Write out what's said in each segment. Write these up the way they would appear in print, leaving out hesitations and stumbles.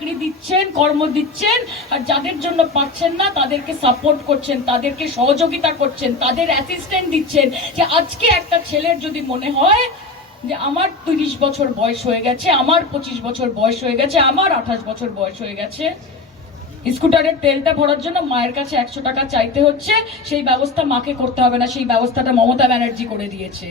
চাকরি দিচ্ছেন, কর্ম দিচ্ছেন, আর যাদের জন্য পাচ্ছেন না তাদেরকে সাপোর্ট করছেন, তাদেরকে সহযোগিতা করছেন, তাদের অ্যাসিস্ট্যান্ট দিচ্ছেন। যে আজকে একটা ছেলের যদি মনে হয় যে আমার 30 বছর বয়স হয়ে গেছে, আমার 25 বছর বয়স হয়ে গেছে, আমার 28 বছর বয়স হয়ে গেছে, স্কুটারের তেলটা ভরার জন্য মায়ের কাছে 100 টাকা চাইতে হচ্ছে, সেই ব্যবস্থা মাকে করতে হবে না, সেই ব্যবস্থাটা মমতা ব্যানার্জি করে দিয়েছে।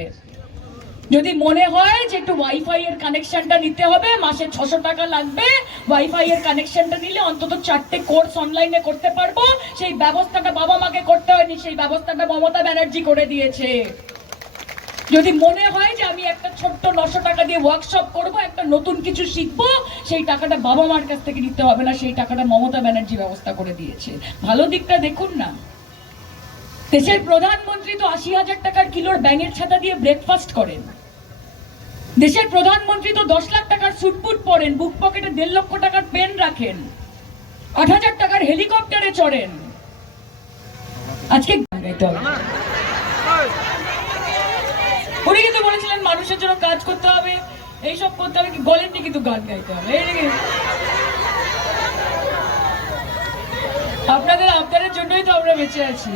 যদি মনে হয় যে একটু ওয়াইফাই এর কানেকশনটা নিতে হবে, মাসে 600 টাকা লাগবে, ওয়াইফাই এর কানেকশনটা নিলে অন্তত 4টে কোর্স অনলাইনে করতে পারবো, সেই ব্যবস্থাটা বাবা মাকে করতে হয়নি, সেই ব্যবস্থাটা মমতা ব্যানার্জি করে দিয়েছে। যদি মনে হয় যে আমি একটা ছোট্ট 900 টাকা দিয়ে ওয়ার্কশপ করব, একটা নতুন কিছু শিখবো, সেই টাকাটা বাবা মার কাছ থেকে নিতে হবে না, সেই টাকাটা মমতা ব্যানার্জি ব্যবস্থা করে দিয়েছে। ভালো দিকটা দেখুন না। দেশের প্রধানমন্ত্রী তো 80,000 টাকার কিলোর ব্যাঙের ছাতা দিয়ে ব্রেকফাস্ট করেন। দেশের প্রধানমন্ত্রী তো 10 লাখ টাকার স্যুটবুট পরেন, বুক পকেটে 1.5 লক্ষ টাকার পেন রাখেন, 8,000 টাকার হেলিকপ্টারে চড়েন। আজকে গাইতে হবে। উনি কিন্তু বলেছিলেন মানুষের জন্য কাজ করতে হবে, এইসব করতে হবে, কি বলেননি কিন্তু গান গাইতে হবে। আপনাদের আবদারের জন্যই তো আমরা বেঁচে আছি,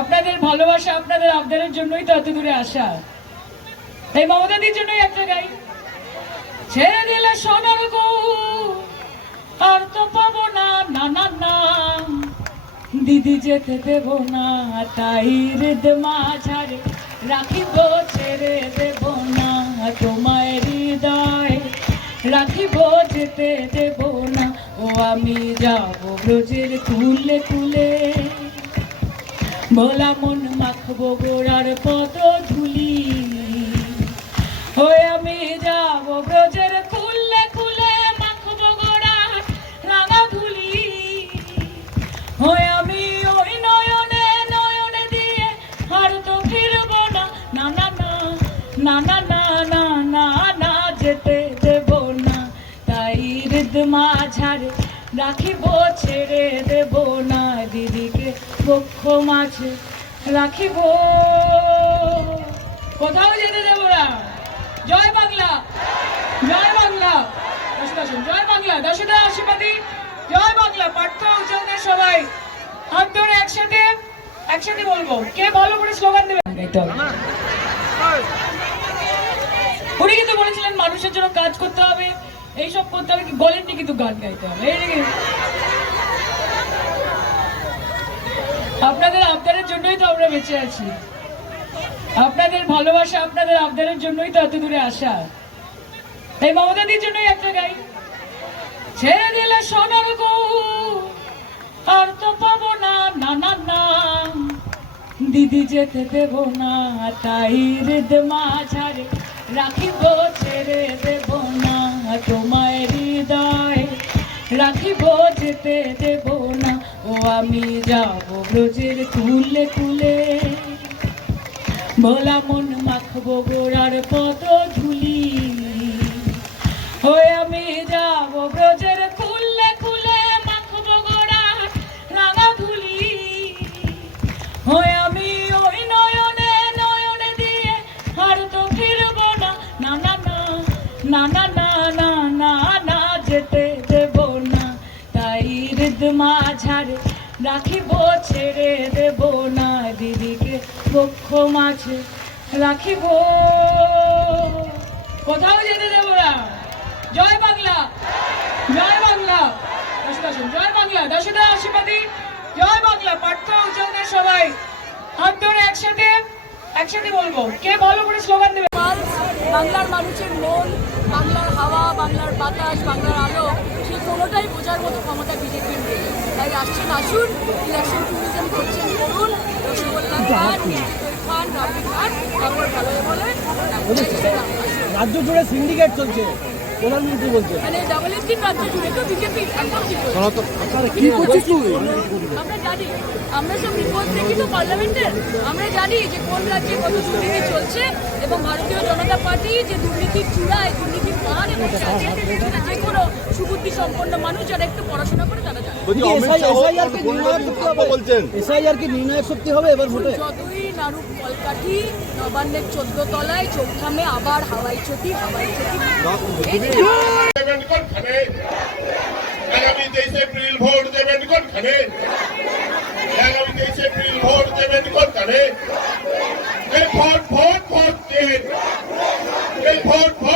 আপনাদের ভালোবাসা, আপনাদের আবদারের জন্যই তো এত দূরে আসা। তাই মমতাদির জন্যই একটা গাই, ছেড়ে দিলে সোনার গো আর তো পাবো না, না না না দিদি যেতে দেব না, তাই হৃদয় মাঝারে রাখিব, ছেড়ে দেব না তোমায় হৃদয় রাখিব, যেতে দেব না। ও আমি যাব ব্রজের কুলে কুলে, ভোলা মন মাখবো গোড়ার পদ ধুলি, ওই আমি যাব ব্রজের কুলে কুলে, মাখবো গোড়ার রাঙা ধুলি, ওই আমি ওই নয়নে নয়নে দিয়ে আর তো ফিরব না, না না না না না না না না না যেতে দেব না, তাই হৃদয় মাঝারে রাখিব, ছেড়ে দেব না দিদিকে বক্ষ মাঝে রাখিব, কোথাও যেতে দেব না। জয় বাংলা, জয় বাংলা, জয় বাংলা, দশটা আশীর্বাদী, জয় বাংলা। পার্থ উচ্চারণের সবাই হাত ধরে একসাথে একসাথে বলবো, কে ভালো করে স্লোগান দেবে। উনি কিন্তু বলেছিলেন মানুষের জন্য কাজ করতে হবে, এইসব করতে হবে, কি বলেননি কিন্তু গান গাইতে হবে। আপনাদের আবদারের জন্যই তো আমরা বেঁচে আছি, আপনাদের ভালোবাসা, আপনাদের আবদারের জন্যই তো এত দূরে আসা। তাই মমতাদির জন্যই একটা গাই, ছেড়ে দিলে সোনার গো আর তো পাবো না, না না না দিদি যেতে দেব না, তাই হৃদয় মাঝারে রাখিব, ছেড়ে দেব না তোমায় হৃদয় রাখিব, যেতে দেব না। ও আমি যাব ব্রজের কুলে কুলে, ভোলা মন মাখবো গোড়ার পদ ধুলি, ওই আমি যাব ব্রজের কুলে কুলে, মাখবো গোড়ার রাঙা ধুলি, ওই আমি ওই নয়নে নয়নে দিয়ে আর তো ফিরব না, না না না না না না না না না যেতে দেব না, তাই হৃদয় মাঝারে রাখিব, ছেড়ে দেব না দিদিকে বক্ষ মাঝে রাখিব, কোথাও যেতে দেব না। জয় বাংলা, জয় বাংলা, জয় বাংলা, দশটা আশীর্বাদী, জয় বাংলা। পার্থ উচ্চারণের সবাই হাত ধরে একসাথে একসাথে বলবো, কে ভালো করে স্লোগান দেবে। বাংলার মানুষের মন, বাংলার হাওয়া, বাংলার বাতাস, বাংলার আলো, সেই কোনোটাই বোঝার মতো ক্ষমতা বিজেপির নেই। তাই আসছেন, আসুন, ইলেকশন ট্যুরিজম করছেন, করুন, রসগোল্লা খান, খান, রাবড়ি খান, তারপর ভালো বলে। রাজ্য জুড়ে সিন্ডিকেট চলছে, প্রধানমন্ত্রী বলছে, মানে ডাবল স্টিক রাজ্য জুড়ে তো বিজেপি একদম ঠিক বলছে। আমরা জানি, আমরা সব রিপোর্ট দেখি তো পার্লামেন্টের, আমরা জানি যে কোন রাজ্যে কত দুর্নীতি চলছে, এবং ভারতীয় জনতা পার্টি যে দুর্নীতির চূড়ায়, দুর্নীতির মান এবং যে কোনো সুবুদ্ধি সম্পন্ন মানুষ যারা একটু পড়াশোনা করে তারা জানে। এসআইআর কি নির্ণায়ক শক্তি হবে এবার ভোটে? যতই নাড়ুক কলকাঠি, নবান্নের 14 তলায় চোখ থামে আবার হাওয়াই চটি, হাওয়াই চটি।